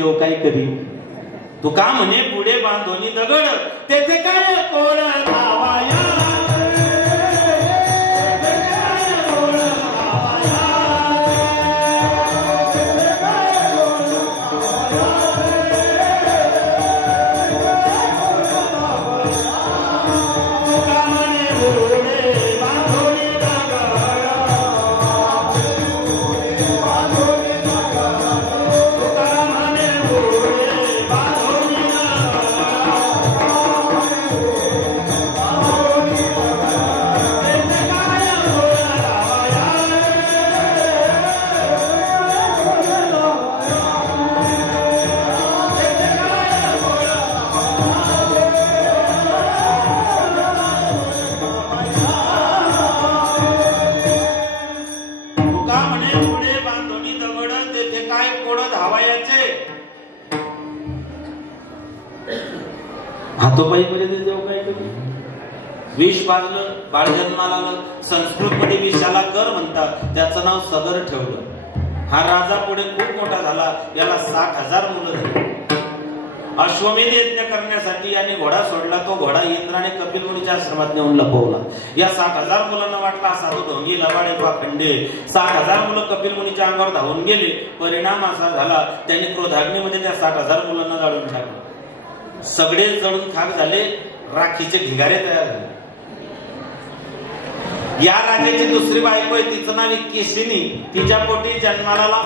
काय कधी तुका म्हणे पुढे बांधोनी दगड तेथे काय कोळ धावाया हातोपाईपर्यंत जेव्हा काय करू विष पाजलं बाळ जन्माला आलं. संस्कृत मध्ये विषाला कर म्हणतात, त्याचं नाव सदर ठेवलं. हा राजा पुढे खूप मोठा झाला, याला 60,000 मुलं झाली. अश्वमेध यज्ञ करण्यासाठी याने घोडा सोडला. तो घोडा इंद्राने कपिल मुनीच्या आश्रमात नेऊन लपवला. या 60,000 मुलांना वाटला असा तो ढोंगी लबाडे पाखंडे. 60,000 मुलं कपिल मुनीच्या अंगावर धावून गेले. परिणाम असा झाला, त्यांनी क्रोधाग्नीमध्ये त्या 60,000 मुलांना जाळून टाकलं. सगळे जळून खाक झाले, राखीचे ढिगारे तयार झाले. या राजाची दुसरी बायको आहे, तिचं नाव केशिनी. तिच्या पोटी जन्माला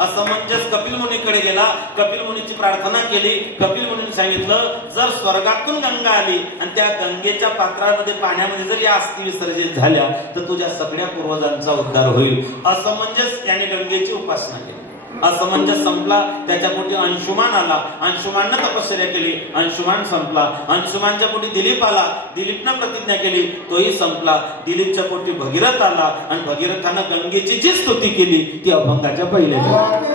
असमंजस कपिल मुनीकडे गेला. कपिल मुनीची प्रार्थना केली. कपिल मुनीने सांगितलं, जर स्वर्गातून गंगा आली आणि त्या गंगेच्या पात्रामध्ये पाण्यामध्ये जर या अस्थी विसर्जित झाल्या तर तुझ्या सगळ्या पूर्वजांचा उद्धार होईल. असमंजस याने गंगेची उपासना केली. असमंजस संपला, त्याच्या पोटी अंशुमान आला. अंशुमाननं तपश्चर्या केली, अंशुमान संपला. अंशुमानच्या पोटी दिलीप आला, दिलीपनं प्रतिज्ञा केली, तोही संपला. दिलीपच्या पोटी भगीरथ आला आणि भगीरथानं गंगेची जी स्तुती केली ती अभंगाच्या पहिल्या.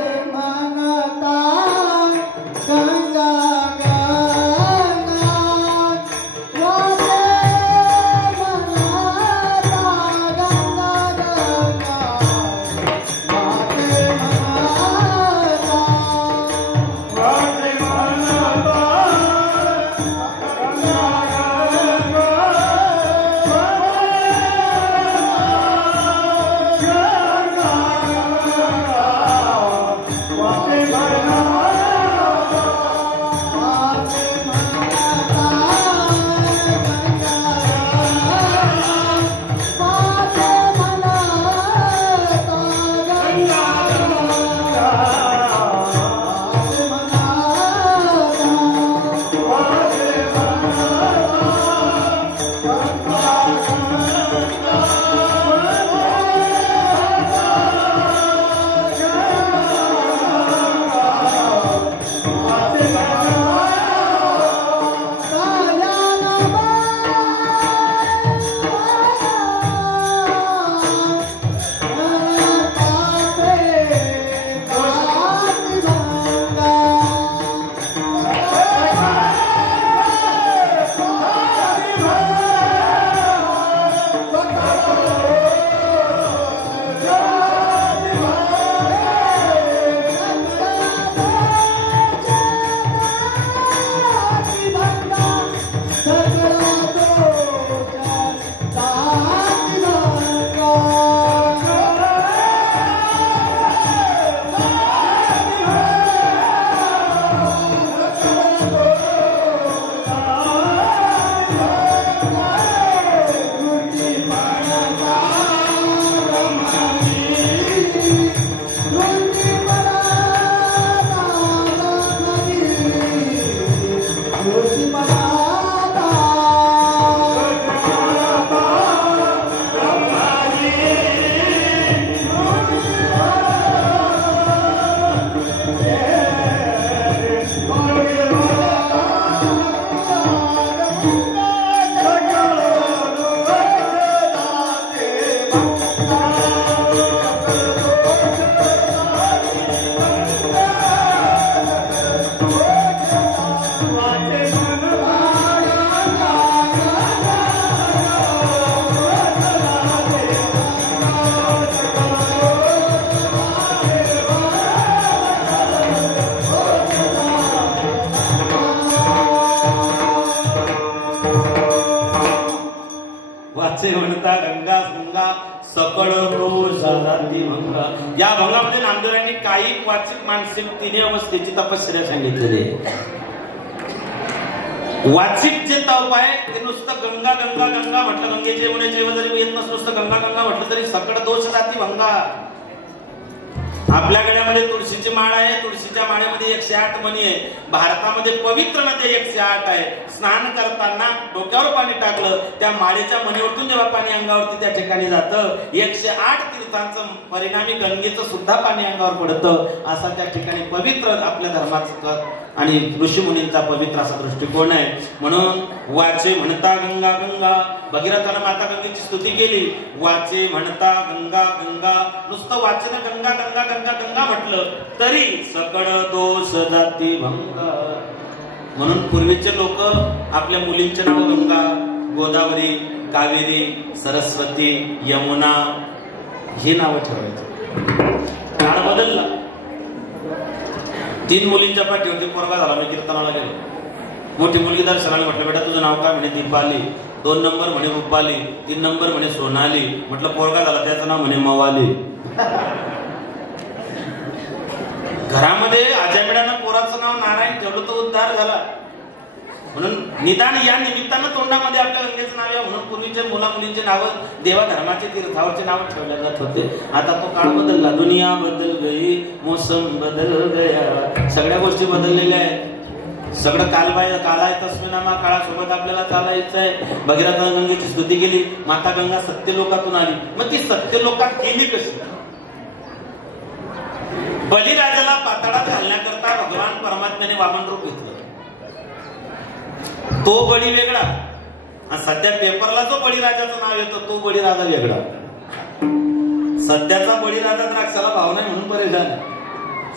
वाचे म्हणता गंगा गंगा सकळ दोष जाती भंगा. या भंगामध्ये नामदेवांनी कायिक वाचिक मानसिक तिन्ही अवस्थेची तपश्चर्या सांगितलेली आहे. वाचिक जे तप आहे ते नुसतं गंगा गंगा गंगा म्हटलं, गंगेचे यमुनेचे जरी येत नसतं, नुसतं गंगा गंगा म्हटलं तरी सकळ दोष जाती भंगा. आपल्या गड्यामध्ये तुळशीची माळ आहे, तुळशीच्या माळेमध्ये 108 मणी आहे. भारतामध्ये पवित्र नदी 108 आहे. स्नान करताना डोक्यावर पाणी टाकलं, त्या माळेच्या मणीवरतून जेव्हा पाणी अंगावरती त्या ठिकाणी जातं, 108 तीर्थांचं परिणामी गंगेचं सुद्धा पाणी अंगावर पडतं. असा त्या ठिकाणी पवित्र आपल्या धर्माचं आणि ऋषी मुनींचा पवित्र असा दृष्टिकोन आहे. म्हणून वाचे म्हणता गंगा गंगा, भगीरथानं माता गंगेची स्तुती केली. वाचे म्हणता गंगा गंगा, नुसतं वाचन गंगा गंगा गंगा गंगा म्हटलं तरी सकळ दोष जाती भंगा. म्हणून पूर्वीचे लोक आपल्या मुलींचे नाव गंगा, गोदावरी, कावेरी, सरस्वती, यमुना ही नावं ठेवायची. काळ बदलला. 3 मुलींच्या पाठीवरती पोरगा झाला. मी कीर्तनाला गेलो, मोठी मुलगी दर्शनाला म्हटलं बेटा तुझं नाव काय? म्हणे दीपाली. 2 नंबर म्हणे रुपाली, 3 नंबर म्हणे सोनाली. म्हटलं पोरगा झाला त्याचं नाव म्हणे मवाली. घरामध्ये आजामिळानं पोराचं नाव नारायण ठेवलं तर उद्धार झाला. म्हणून निदान या निमित्तानं तोंडामध्ये आपल्या गंगेचं नाव या. म्हणून पूर्वीचे मुला मुलींचे नावं देवा धर्माचे तीर्थावरचे नाव ठेवले जात होते. आता तो काळ बदलला, दुनिया बदल गई, मोसम बदल गया. सगळ्या गोष्टी बदललेल्या आहेत. सगळं कालबाह्य कालाय तस्मिनामा, काळासोबत आपल्याला चालायचं आहे. भगीरथ गंगेची स्तुती केली. माता गंगा सत्यलोकातून आली. मग ती सत्यलोकात गेली कशी? बलिराजाला पाताळात घालण्याकरता भगवान परमात्म्याने वामन रूप घेतलं. तो बळी वेगळा आणि सध्या पेपरला जो बळीराजाचं नाव येतो तो बळीराजा वेगळा. सध्याचा बळीराजा द्राक्षाला भाव नाही म्हणून परेशान आहे.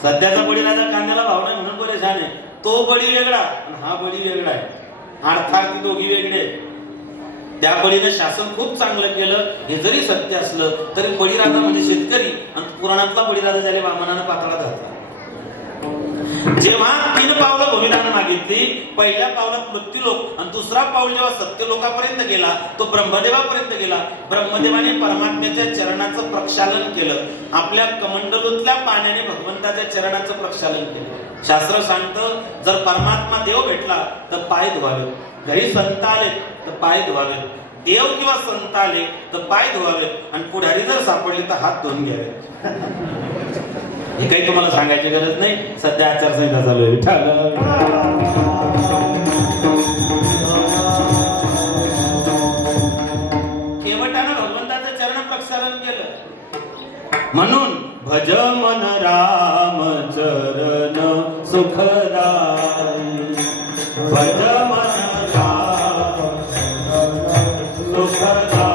सध्याचा बळीराजा कांद्याला भाव नाही म्हणून परेशान आहे. तो बळी वेगळा आणि हा बळी वेगळा आहे. अर्थात दोघी वेगळे. त्या बळीनं शासन खूप चांगलं केलं हे जरी सत्य असलं तरी बळीराजा म्हणजे शेतकरी आणि पुराणातला बळीराजा ज्याला वामनानं पाताळात घातला. जेव्हा 3 पावलं भूमिदान मागितली, पहिल्या पावलात मृत्यूलोक आणि दुसरा पाऊल जेव्हा सत्यलोकापर्यंत गेला तो ब्रह्मदेवापर्यंत गेला. ब्रह्मदेवाने परमात्म्याच्या चरणाचं प्रक्षालन केलं. आपल्या कमंडलूतल्या पाण्याने भगवंताच्या चरणाचं प्रक्षालन केलं. शास्त्र सांगतं जर परमात्मा देव भेटला तर पाय धुवावे, घरी संत आले तर पाय धुवावे, देव किंवा संत आले तर पाय धुवावे आणि पुढारी जर सापडले तर हात धुवून घ्यावे. हे काही तुम्हाला सांगायची गरज नाही. सध्या आचारसंहिता चालू आहे. केवटानं भगवंताचं चरण प्रक्षालन केलं. म्हणून भज मन राम चरण सुखदाई, भज मन राम सुखदाई.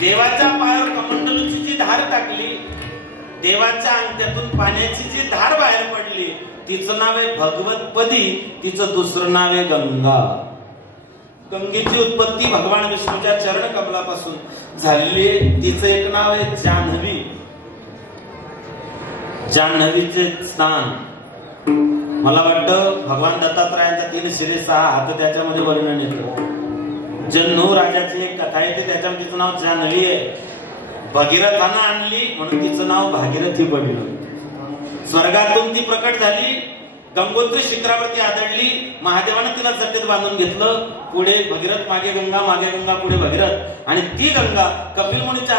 देवाच्या पायावर कमंडलूची जी धार टाकली, देवाच्या अंगठ्यातून पाण्याची जी धार बाहेर पडली, तिचं नाव आहे भगवतपदी, तिचं दुसरं नाव आहे गंगा. गंगेची उत्पत्ती भगवान विष्णूच्या चरण कमलापासून झालेली. तिचं एक नाव आहे जान्हवी. जान्हवीचे स्नान. मला वाटतं भगवान दत्तात्रयांचा 3 शिरे 6 हात त्याच्यामध्ये वर्णन येतं. जन्नू राजाची एक कथा आहे, त्याच्यामध्ये तिचं नाव जान्हवी आहे. भगीरथानं आणली म्हणून तिचं नाव भागीरथी पडलं. स्वर्गातून ती प्रकट झाली, गंगोत्री शिखरावरती आदळली, महादेवानं तिला जटेत बांधून घेतलं. पुढे भगीरथ, मागे गंगा, मागे गंगा, पुढे भगीरथ. आणि ती गंगा कपिल मुनीच्या